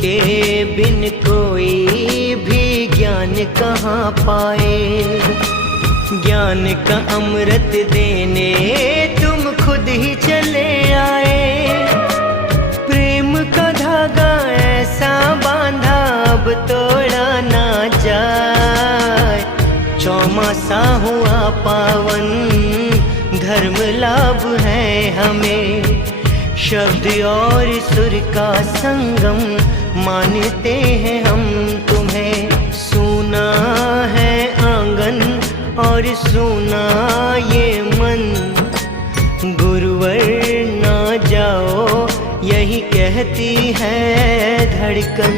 के बिन कोई भी ज्ञान कहाँ पाए। ज्ञान का अमृत देने तुम खुद ही चले आए। प्रेम का धागा ऐसा बांधा अब तोड़ा ना जाए। चौमासा हुआ पावन धर्म लाभ है हमें। शब्द और सुर का संगम मानते हैं हम तुम्हें। सुना है आंगन और सुना ये मन, गुरुवर ना जाओ यही कहती है धड़कन।